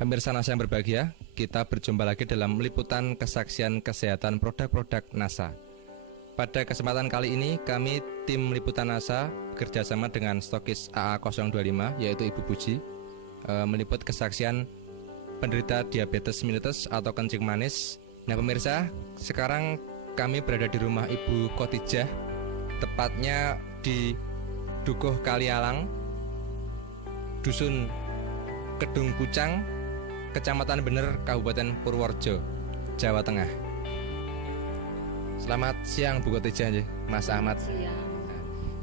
Pemirsa NASA yang berbahagia, kita berjumpa lagi dalam liputan kesaksian kesehatan produk-produk NASA. Pada kesempatan kali ini, kami tim liputan NASA bekerjasama dengan stokis AA025, yaitu Ibu Puji, meliput kesaksian penderita diabetes mellitus atau kencing manis. Nah pemirsa, sekarang kami berada di rumah Ibu Khotijah, tepatnya di Dukuh Kalialang, Dusun Kedung Pucang, Kecamatan Bener, Kabupaten Purworejo, Jawa Tengah. Selamat siang Bu Khotijah, Mas Ahmad. Siang.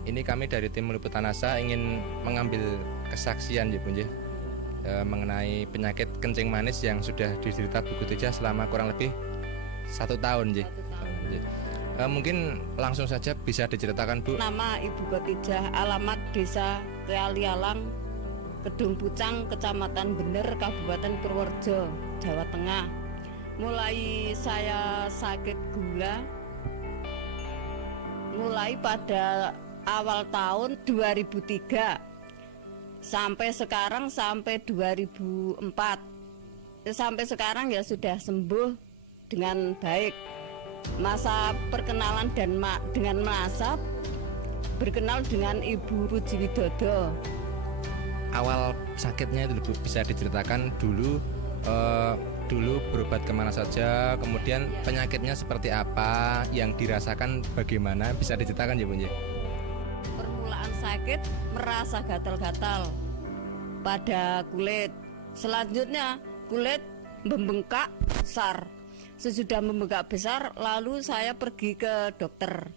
Ini kami dari tim liputan NASA ingin mengambil kesaksian Bu, mengenai penyakit kencing manis yang sudah diderita Bu Khotijah selama kurang lebih 1 tahun. 1 tahun. Mungkin langsung saja bisa diceritakan Bu. Nama Ibu Khotijah, alamat Desa Kalialang, Kedung Pucang, Kecamatan Bener, Kabupaten Purworejo, Jawa Tengah. Mulai saya sakit gula mulai pada awal tahun 2003 sampai sekarang, sampai 2004. Sampai sekarang ya sudah sembuh dengan baik. Masa perkenalan dan dengan NASA berkenal dengan Ibu Puji Widodo. Awal sakitnya itu bisa diceritakan dulu berobat kemana saja, kemudian penyakitnya seperti apa, yang dirasakan bagaimana, bisa diceritakan ya Bu? Permulaan sakit merasa gatal-gatal pada kulit. Selanjutnya kulit membengkak besar. Sesudah membengkak besar, lalu saya pergi ke dokter.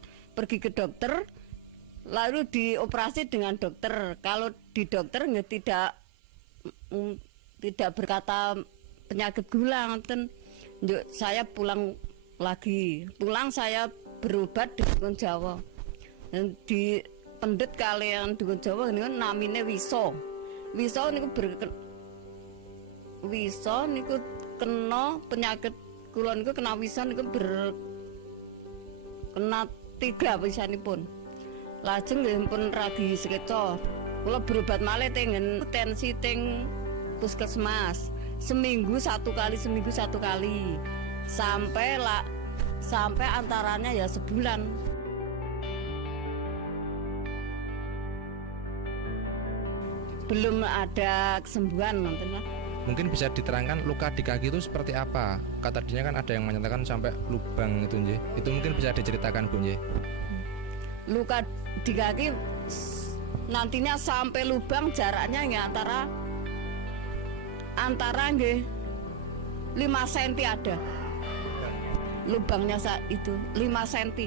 Lalu dioperasi dengan dokter. Kalau di dokter tidak berkata penyakit gula, saya pulang lagi. Pulang saya berobat di Dukun Jawa. Dan di pendet kalian Dukun Jawa ini namanya Wiso. Wiso niku kena penyakit kula niku kena Wiso niku kena 3 pisanipun. Lajeng nggih pun ragi sekeca. Kula berobat malih tengen tensi teng puskesmas. Seminggu satu kali. Sampai antaranya ya sebulan. Belum ada kesembuhan nonton lah. Mungkin bisa diterangkan luka di kaki itu seperti apa? Kata tadinya kan ada yang menyatakan sampai lubang itu nje. Itu mungkin bisa diceritakan Bu nje. Luka di kaki nantinya sampai lubang jaraknya ya antara nggih 5 cm ada. Lubangnya saat itu 5 cm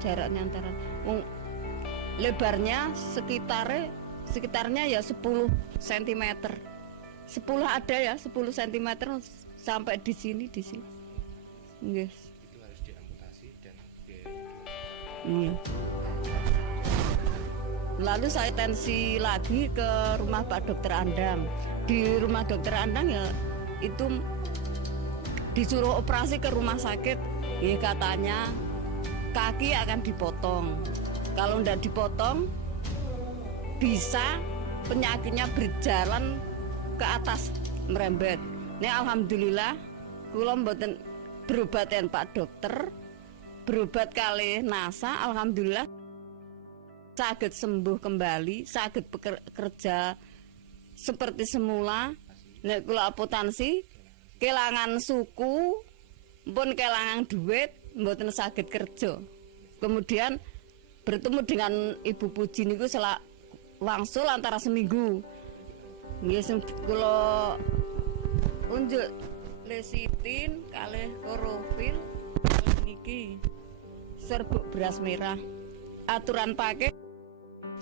jaraknya antara. Lebarnya sekitarnya ya 10 cm. 10 ada ya, 10 cm sampai di sini. Nggih. Itu harus diamputasi dan Iya. Lalu saya tensi lagi ke rumah Pak Dokter Andang. Di rumah Dokter Andang ya itu disuruh operasi ke rumah sakit. Ya katanya kaki akan dipotong. Kalau tidak dipotong bisa penyakitnya berjalan ke atas merembet. Nah alhamdulillah kula mboten berobat Pak Dokter, berobat kali NASA, alhamdulillah saged sembuh kembali, saged bekerja seperti semula. Nek kula apotansi kelangan suku pun kelangan duit mboten saged kerja. Kemudian bertemu dengan Ibu Puji niku wangsul antara seminggu. Nggih sing kula unjuk lesitin kalih klorofil niki serbuk beras merah. Aturan pakai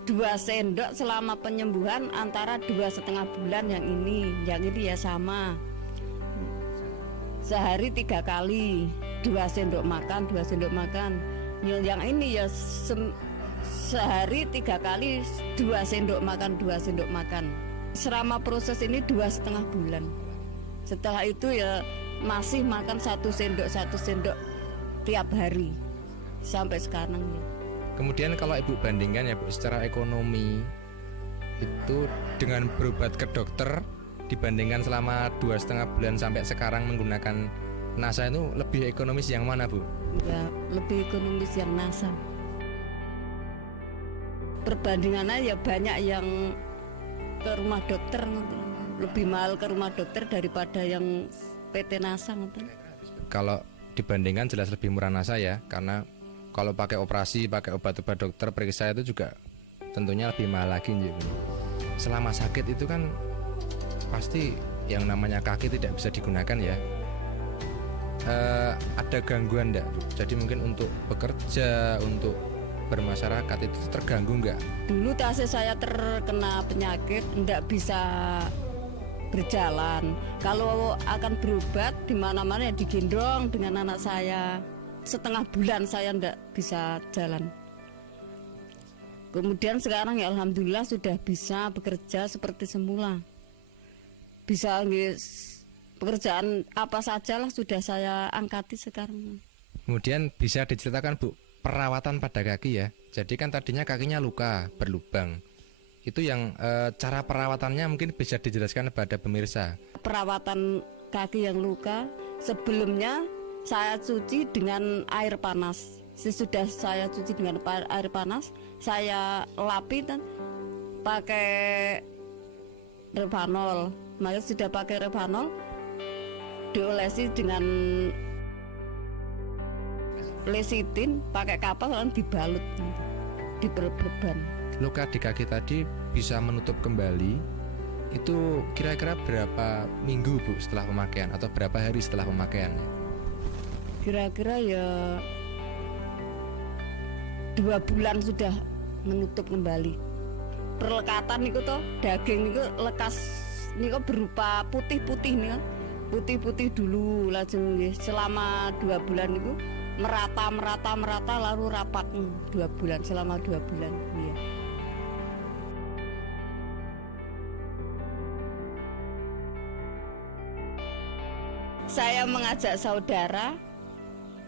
2 sendok selama penyembuhan antara 2,5 bulan yang ini ya sama. Sehari 3 kali, 2 sendok makan. Yang ini ya sehari 3 kali, 2 sendok makan. Selama proses ini 2,5 bulan. Setelah itu ya masih makan 1 sendok tiap hari sampai sekarang ya. Kemudian kalau Ibu bandingkan ya Bu, secara ekonomi itu dengan berobat ke dokter dibandingkan selama 2,5 bulan sampai sekarang menggunakan NASA itu lebih ekonomis yang mana, Bu? Ya, lebih ekonomis yang NASA. Perbandingannya ya banyak yang ke rumah dokter, lebih mahal ke rumah dokter daripada yang PT NASA. Kalau dibandingkan jelas lebih murah NASA ya, karena kalau pakai operasi, pakai obat-obat dokter periksa itu juga tentunya lebih mahal lagi. Selama sakit itu kan pasti yang namanya kaki tidak bisa digunakan ya. Ada gangguan enggak? Jadi mungkin untuk bekerja, untuk bermasyarakat itu terganggu enggak? Dulu saya terkena penyakit, enggak bisa berjalan. Kalau akan berobat di mana-mana ya digendong dengan anak saya. Setengah bulan saya enggak bisa jalan. Kemudian sekarang ya alhamdulillah sudah bisa bekerja seperti semula. Bisa pekerjaan apa sajalah sudah saya angkati sekarang. Kemudian bisa diceritakan, Bu, perawatan pada kaki ya. Jadi kan tadinya kakinya luka, berlubang. Itu yang cara perawatannya mungkin bisa dijelaskan kepada pemirsa. Perawatan kaki yang luka, sebelumnya saya cuci dengan air panas. Sesudah saya cuci dengan air panas, saya lapi dan pakai Revanol. Maka sudah pakai Revanol, diolesi dengan lesitin, pakai kapal dan dibalut, diperban. Luka di kaki tadi bisa menutup kembali. Itu kira-kira berapa minggu, Bu, setelah pemakaian atau berapa hari setelah pemakaiannya? Kira-kira ya 2 bulan sudah menutup kembali. Perlekatan itu toh daging itu lekas niku berupa putih-putih nih kan. Putih-putih dulu langsung selama 2 bulan itu merata lalu rapat 2 bulan selama 2 bulan ya. Saya mengajak saudara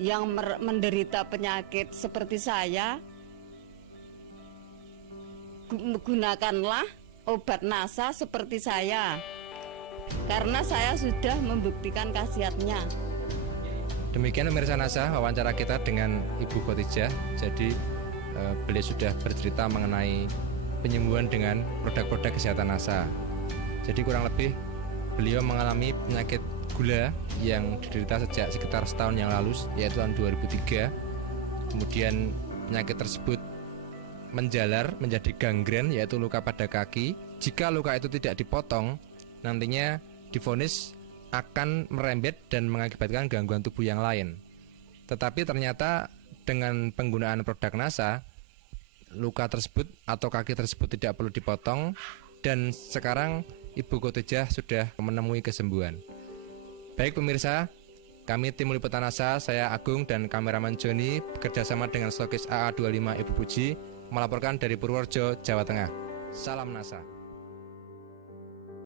yang menderita penyakit seperti saya, gunakanlah obat NASA seperti saya, karena saya sudah membuktikan khasiatnya. Demikian pemirsa NASA, wawancara kita dengan Ibu Khotijah. Jadi beliau sudah bercerita mengenai penyembuhan dengan produk-produk kesehatan NASA. Jadi kurang lebih beliau mengalami penyakit gula yang diderita sejak sekitar setahun yang lalu, yaitu tahun 2003. Kemudian penyakit tersebut menjalar menjadi gangren, yaitu luka pada kaki. Jika luka itu tidak dipotong, nantinya divonis akan merembet dan mengakibatkan gangguan tubuh yang lain. Tetapi ternyata dengan penggunaan produk NASA, luka tersebut atau kaki tersebut tidak perlu dipotong, dan sekarang Ibu Khotijah sudah menemui kesembuhan. Baik pemirsa, kami tim liputan NASA, saya Agung dan kameraman Joni bekerjasama dengan stokis AA25 Ibu Puji melaporkan dari Purworejo, Jawa Tengah. Salam NASA.